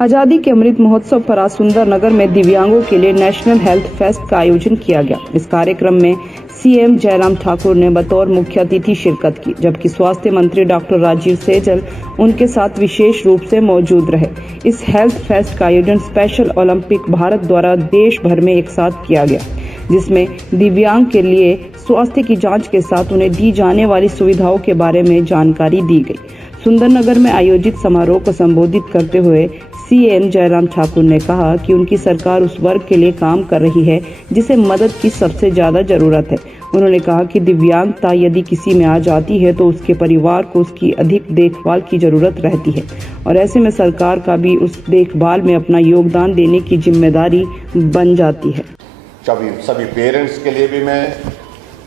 आजादी के अमृत महोत्सव पर आज सुंदरनगर में दिव्यांगों के लिए नेशनल हेल्थ फेस्ट का आयोजन किया गया। इस कार्यक्रम में सीएम जयराम ठाकुर ने बतौर मुख्य अतिथि शिरकत की, जबकि स्वास्थ्य मंत्री डॉक्टर राजीव सैजल उनके साथ विशेष रूप से मौजूद रहे। इस हेल्थ फेस्ट का आयोजन स्पेशल ओलंपिक भारत द्वारा देश भर में एक साथ किया गया, जिसमें दिव्यांग के लिए स्वास्थ्य की जांच के साथ उन्हें दी जाने वाली सुविधाओं के बारे में जानकारी दी गई। सुंदरनगर में आयोजित समारोह को संबोधित करते हुए सीएम जयराम ठाकुर ने कहा कि उनकी सरकार उस वर्ग के लिए काम कर रही है जिसे मदद की सबसे ज्यादा जरूरत है। उन्होंने कहा कि दिव्यांगता यदि किसी में आ जाती है तो उसके परिवार को उसकी अधिक देखभाल की जरूरत रहती है और ऐसे में सरकार का भी उस देखभाल में अपना योगदान देने की जिम्मेदारी बन जाती है। सभी पेरेंट्स के लिए भी मैं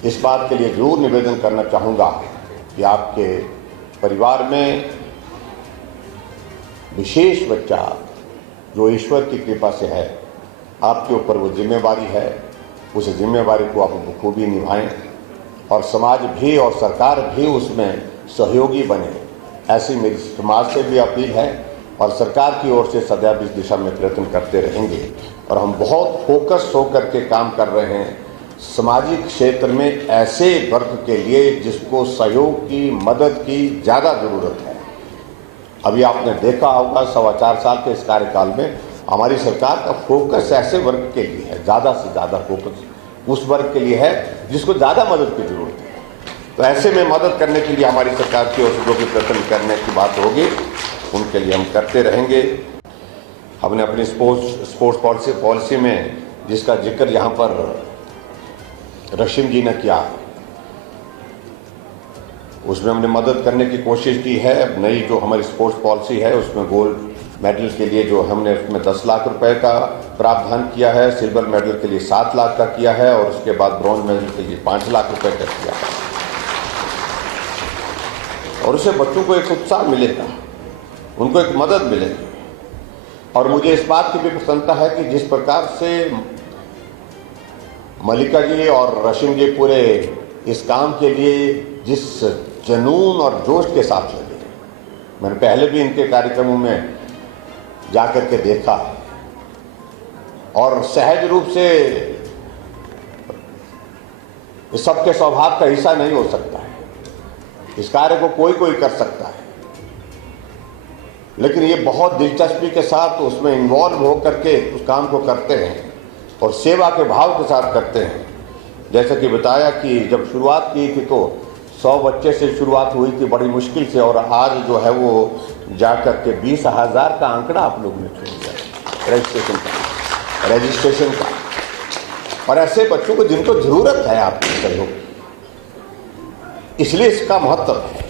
इस बात के लिए जरूर निवेदन करना चाहूँगा कि आपके परिवार में विशेष बच्चा जो ईश्वर की कृपा से है, आपके ऊपर वो जिम्मेवारी है, उस जिम्मेवारी को आप बखूबी निभाएं और समाज भी और सरकार भी उसमें सहयोगी बने, ऐसी मेरी समाज से भी अपील है और सरकार की ओर से सदैव इस दिशा में प्रयत्न करते रहेंगे। और हम बहुत फोकस होकर के काम कर रहे हैं सामाजिक क्षेत्र में ऐसे वर्ग के लिए जिसको सहयोग की, मदद की ज़्यादा ज़रूरत है। अभी आपने देखा होगा 4.25 साल के इस कार्यकाल में हमारी सरकार का फोकस ऐसे वर्ग के लिए है, ज़्यादा से ज़्यादा फोकस उस वर्ग के लिए है जिसको ज़्यादा मदद की जरूरत है। तो ऐसे में मदद करने के लिए हमारी सरकार की ओर से जो भी प्रयत्न करने की बात होगी उनके लिए हम करते रहेंगे। हमने अपनी स्पोर्ट्स पॉलिसी में जिसका जिक्र यहाँ पर रशीम जी ने किया, उसमें हमने मदद करने की कोशिश की है। अब नई जो हमारी स्पोर्ट्स पॉलिसी है उसमें गोल्ड मेडल के लिए जो हमने उसमें 10 लाख रुपए का प्रावधान किया है, सिल्वर मेडल के लिए 7 लाख का किया है और उसके बाद ब्रॉन्ज मेडल के लिए 5 लाख रुपए का किया है। और उससे बच्चों को एक उत्साह मिलेगा, उनको एक मदद मिलेगी। और मुझे इस बात की भी प्रसन्नता है कि जिस प्रकार से मल्लिका जी और रशीम जी पूरे इस काम के लिए जिस जुनून और जोश के साथ लगे, मैंने पहले भी इनके कार्यक्रमों में जाकर के देखा और सहज रूप से इस सबके स्वभाव का हिस्सा नहीं हो सकता है। इस कार्य को कोई कर सकता है, लेकिन ये बहुत दिलचस्पी के साथ उसमें इन्वॉल्व होकर के उस काम को करते हैं और सेवा के भाव के साथ करते हैं। जैसे कि बताया कि जब शुरुआत की थी तो 100 बच्चे से शुरुआत हुई थी बड़ी मुश्किल से, और आज जो है वो जाकर के 20,000 का आंकड़ा आप लोगों ने छू लिया रजिस्ट्रेशन का। और ऐसे बच्चों को जिनको जरूरत है आपके सहयोग, इसलिए इसका महत्व है।